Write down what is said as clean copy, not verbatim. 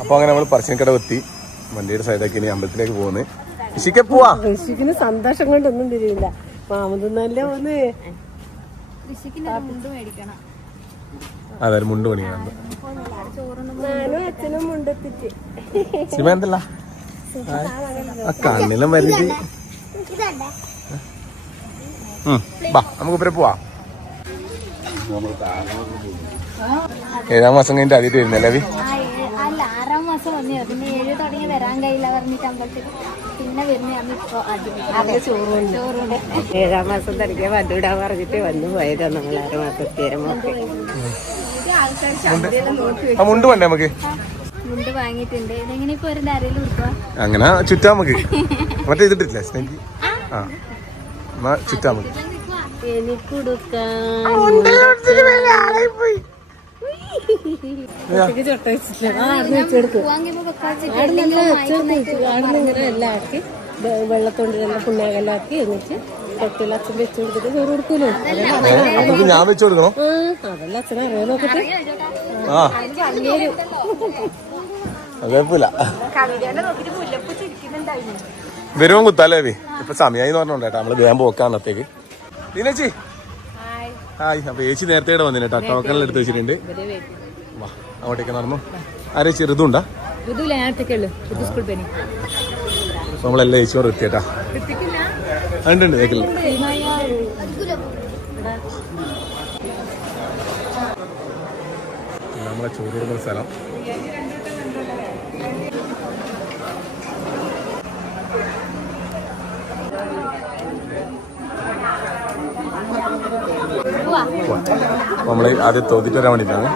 അപ്പൊ അങ്ങനെ നമ്മൾ പറശ്ശിനിക്കടവ് എത്തി. വണ്ടിയുടെ സൈഡാക്കി ഇനി അമ്പലത്തിലേക്ക് പോകുന്നത്. ഋഷിക്ക് പോവാ. ഋഷിക്കിന് സന്തോഷം കൊണ്ടൊന്നും തിരിയില്ല. മാമതൊന്നല്ലേ ഒന്ന് അതെ മുണ്ട് പണിയാണ്. ഞാനും അച്ഛനും മുണ്ടെത്തിച്ച് സിമ എന്തല്ല ആ കണ്ണിലും വലുത്. നമുക്ക് ഇപ്പഴേ പോവാ. 7 മാസം കഴിഞ്ഞിട്ട് ആദ്യമായിട്ട് വരുന്നല്ലേ അവി? അല്ല 6 മാസം വന്നു. പിന്നെ 7 തുടങ്ങി വരാൻ കഴിയില്ല പറഞ്ഞിട്ട് അമ്പലത്തിൽ പിന്നെ വരുന്ന ചോറുണ്ട് 7 മാസം തിരക്കിയാൽ വണ്ടിവിടാൻ പറഞ്ഞിട്ട് വന്നു പോയതാ. നമ്മൾ 6 മാസത്തേരമൊക്കെ മുണ്ട് വേണ്ടേ നമുക്ക്? മുണ്ട് വാങ്ങിയിട്ടുണ്ട്. ഇതെങ്ങനെ ഇപ്പൊ ഒരു ആരെങ്കിലും കൊടുക്കുക? അങ്ങനെ ചുറ്റാ നമുക്ക്. മറ്റേ ചെയ്തിട്ടില്ല സ്നേഹി. ആ ചുറ്റാ നമുക്ക്. എല്ലാം ആക്കി വെള്ളത്തോണ്ട് നല്ല പുണ്യാകെല്ലാം ആക്കി എന്നിട്ട് തൊട്ടിൽ അച്ഛൻ വെച്ച് കൊടുത്തിട്ട് ചോറ് കൊടുക്കൂലോ. ഞാൻ വെച്ച് കൊടുക്കണം. അതെല്ലാം അച്ഛനെ അറിയാൻ നോക്കട്ടെ. കുഴപ്പമില്ല. വരുമ്പോ കുത്താലേ ഇപ്പൊ സമയമായി പറഞ്ഞോണ്ടേട്ടാ. നമ്മള് വേഗം പോക്കാന്നത്തേക്ക്. ദീനേച്ചി ഹായ്. അപ്പൊ ചേച്ചി നേരത്തെ ഇവിടെ വന്നിട്ടാ. ടോക്കണിൽ എടുത്ത് വെച്ചിട്ടുണ്ട്. വാ അങ്ങോട്ടേക്ക് നടന്നു. ആരെ ചെറുതുണ്ടാ? നമ്മളെല്ലാം ചേച്ചിയോട് എത്തിയേട്ടാ. ഉണ്ട് കേക്കില്ല. നമ്മളെ ചോറ് കൊടുക്കുന്ന സ്ഥലം. നമ്മള് ആദ്യം തോന്നിട്ട് വരാൻ വേണ്ടിട്ടാണ്.